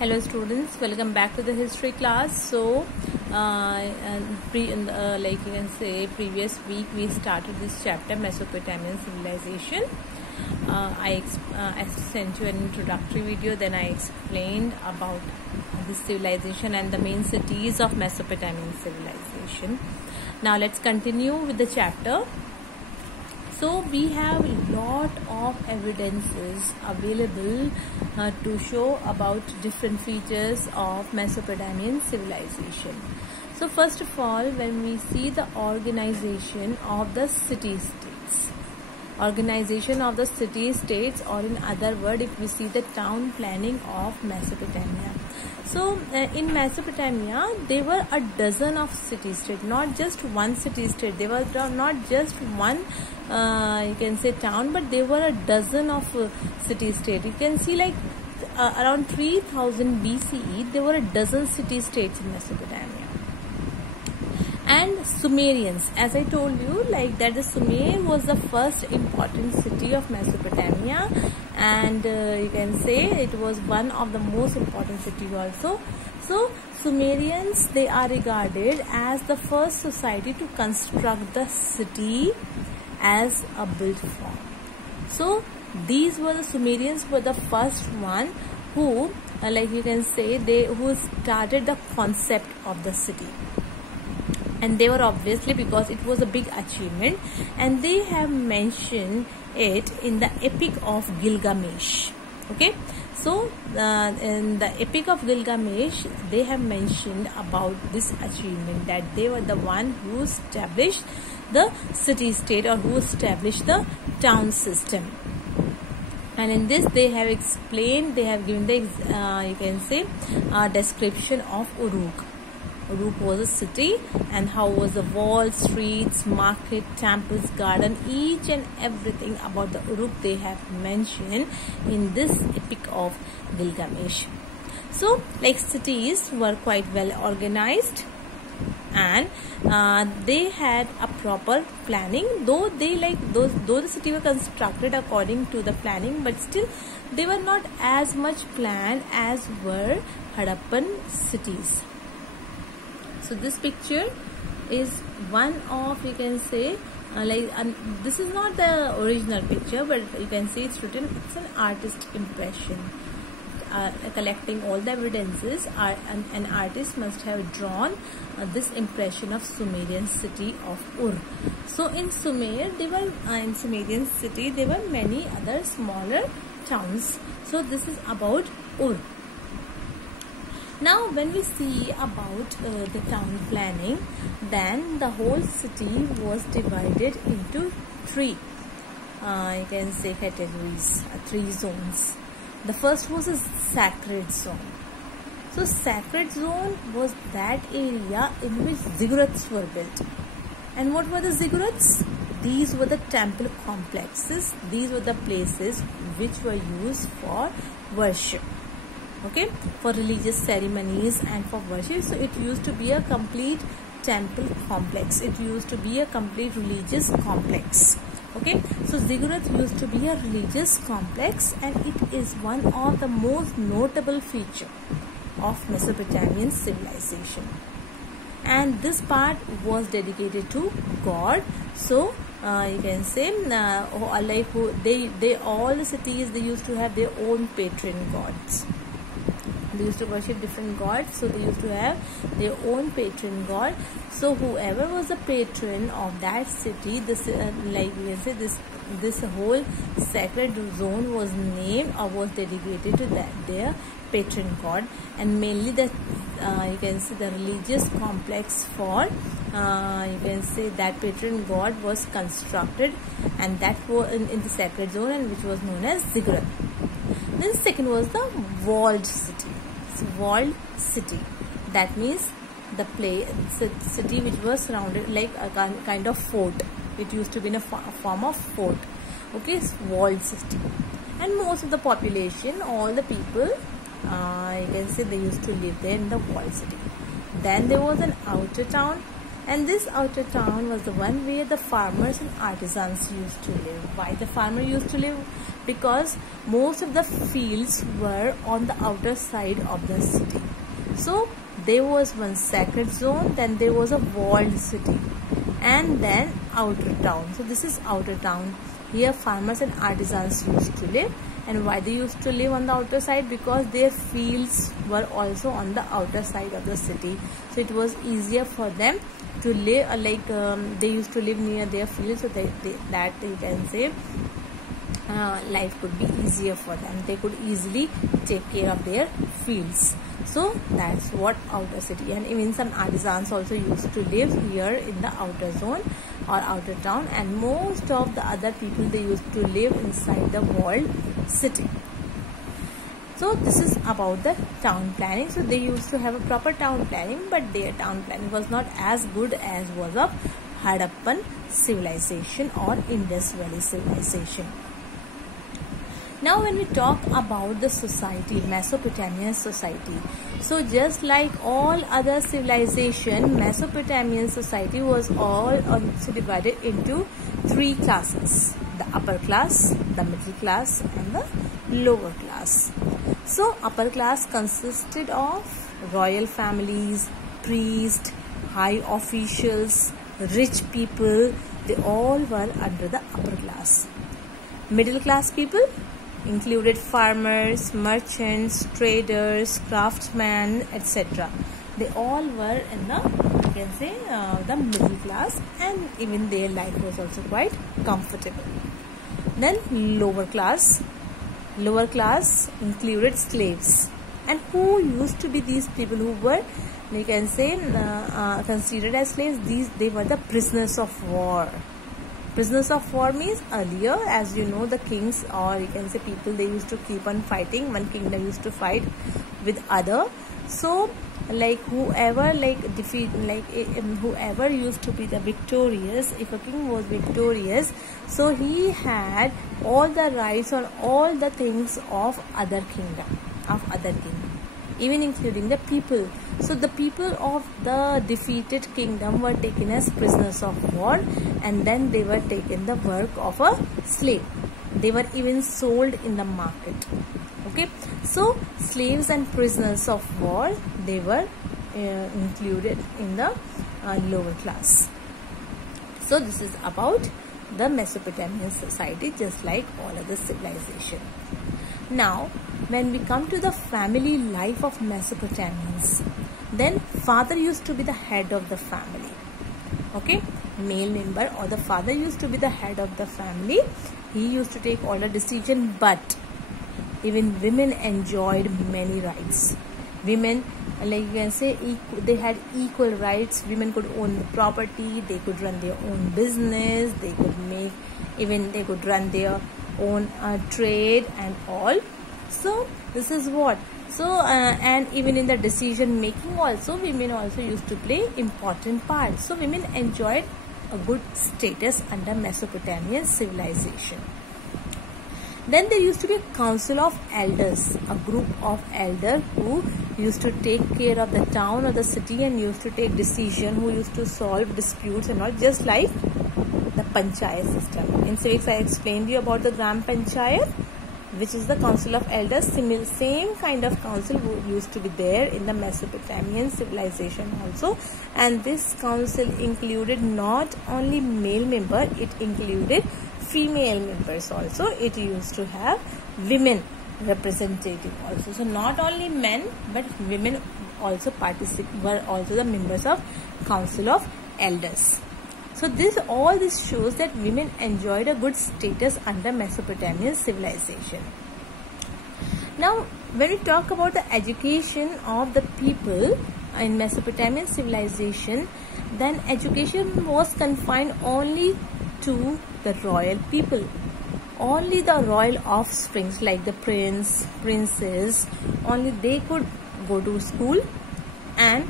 Hello students, welcome back to the history class. So like you can say, previous week we started this chapter, Mesopotamian civilization. I sent you an introductory video, then I explained about this civilization and the main cities of Mesopotamian civilization. Now let's continue with the chapter. So we have a lot of evidences available to show about different features of Mesopotamian civilization. So first of all, when we see the organization of the city-states, or in other words, if we see the town planning of Mesopotamia. So in Mesopotamia, there were a dozen of city-states, not just one city-state. There was not just one, you can say, town, but there were a dozen of city-states. You can see like around 3000 BCE, there were a dozen city-states in Mesopotamia. And Sumerians, as I told you, like that the Sumer was the first important city of Mesopotamia, and you can say it was one of the most important cities also. So Sumerians, they are regarded as the first society to construct the city as a built form. So these were the Sumerians were the first one who, like you can say, who started the concept of the city. And they were obviously, because it was a big achievement, and they have mentioned it in the Epic of Gilgamesh. Okay, so in the Epic of Gilgamesh, they have mentioned about this achievement, that they were the one who established the city-state, or who established the town system. And in this, they have explained, they have given the you can say description of Uruk. Uruk was a city, and how was the walls, streets, market, temples, garden, each and everything about the Uruk they have mentioned in this Epic of Gilgamesh. So like cities were quite well organized, and they had a proper planning, though the city were constructed according to the planning, but still they were not as much planned as were Harappan cities. So this picture is one of, you can say, this is not the original picture, but you can see it's written, it's an artist impression. Collecting all the evidences, an artist must have drawn this impression of Sumerian city of Ur. So in Sumer, in Sumerian city, there were many other smaller towns. So this is about Ur. Now when we see about the town planning, then the whole city was divided into three, you can say, categories, three zones. The first was a sacred zone. So sacred zone was that area in which ziggurats were built. And what were the ziggurats? These were the temple complexes. These were the places which were used for worship. Okay, for religious ceremonies and for worship. So it used to be a complete temple complex. It used to be a complete religious complex. Okay, so ziggurat used to be a religious complex, and it is one of the most notable feature of Mesopotamian civilization. And this part was dedicated to God. So you can say all the cities, they used to have their own patron gods. They used to worship different gods, so they used to have their own patron god. So whoever was the patron of that city, this like we can say, this whole sacred zone was named or was dedicated to their patron god. And mainly the you can say the religious complex for you can say that patron god was constructed, and that was in the sacred zone, and which was known as ziggurat. Then second was the walled city. So walled city, that means the city which was surrounded like a kind of fort. It used to be in a form of fort. Okay, it's walled city. And most of the population, all the people, you can say, they used to live there in the walled city. Then there was an outer town. And this outer town was the one where the farmers and artisans used to live. Why the farmer used to live? Because most of the fields were on the outer side of the city. So there was one sacred zone, then there was a walled city, and then outer town. So this is outer town. Here farmers and artisans used to live. And why they used to live on the outer side? Because their fields were also on the outer side of the city. So it was easier for them to live, they used to live near their fields, so that you can say life could be easier for them. They could easily take care of their fields. So that's what outer city. And even some artisans also used to live here in the outer zone or outer town, and most of the other people, they used to live inside the walled city. So this is about the town planning. So they used to have a proper town planning, but their town planning was not as good as was of Harappan civilization or Indus Valley civilization. Now when we talk about the society, Mesopotamian society, so just like all other civilization, Mesopotamian society was all also divided into three classes: the upper class, the middle class, and the lower class. So upper class consisted of royal families, priests, high officials, rich people. They all were under the upper class. Middle class people included farmers, merchants, traders, craftsmen, etc. They all were in the, you can say, the middle class, and even their life was also quite comfortable. Then lower class. Lower class included slaves. And who used to be these people who were, you can say, considered as slaves? They were the prisoners of war. Prisoners of war means earlier, as you know, the kings, or you can say people, they used to keep on fighting. One kingdom used to fight with other. So whoever whoever used to be the victorious, if a king was victorious, so he had all the rights on all the things of other kingdom, even including the people. So the people of the defeated kingdom were taken as prisoners of war, and then they were taken the work of a slave. They were even sold in the market. Okay, so slaves and prisoners of war, they were included in the lower class. So this is about the Mesopotamian society, just like all other civilization. Now when we come to the family life of Mesopotamians, then father used to be the head of the family. Okay, male member or the father used to be the head of the family. He used to take all the decision, but even women enjoyed many rights. Women, like you can say, they had equal rights. Women could own the property, they could run their own business, they could run their own trade and all. So this is what. So and even in the decision making also, women also used to play important parts. So women enjoyed a good status under Mesopotamian civilization. Then there used to be a council of elders, a group of elders who used to take care of the town or the city and used to take decision, who used to solve disputes and all, just like the panchayat system. In civics I explained you about the Gram Panchayat, which is the council of elders. Same kind of council used to be there in the Mesopotamian civilization also, and this council included not only male member, it included female members also. It used to have women representative also. So not only men but women also were also the members of council of elders. So all this shows that women enjoyed a good status under Mesopotamian civilization. Now when we talk about the education of the people in Mesopotamian civilization, then education was confined only to the royal people. Only the royal offsprings, like the prince, princess, only they could go to school, and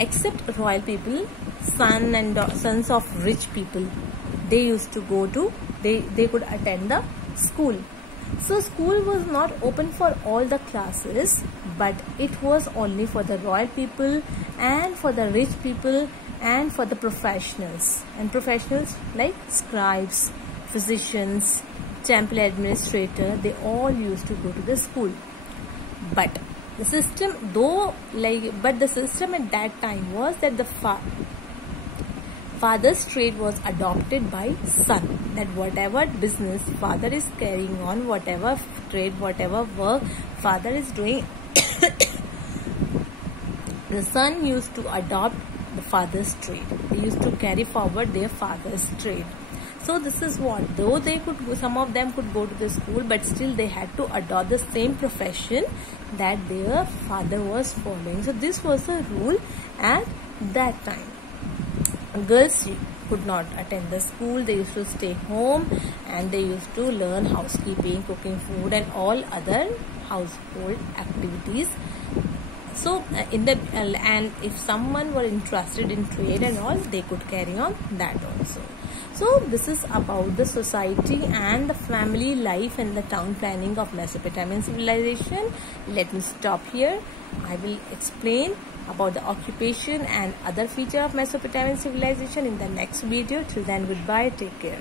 except royal people, sons of rich people, they used to go to, they could attend the school. So school was not open for all the classes, but it was only for the royal people and for the rich people and for the professionals. And professionals like scribes, physicians, temple administrator, they all used to go to the school. But the system at that time was that the father's trade was adopted by son, that whatever business father is carrying on, whatever trade, whatever work father is doing, the son used to adopt the father's trade. They used to carry forward their father's trade. So this is what, though they could go, some of them could go to the school, but still they had to adopt the same profession that their father was following. So this was the rule at that time. Girls could not attend the school. They used to stay home and they used to learn housekeeping, cooking food and all other household activities. So and if someone were interested in trade and all, they could carry on that also. So this is about the society and the family life and the town planning of Mesopotamian civilization. Let me stop here. I will explain about the occupation and other feature of Mesopotamian civilization in the next video. Till then, goodbye, take care.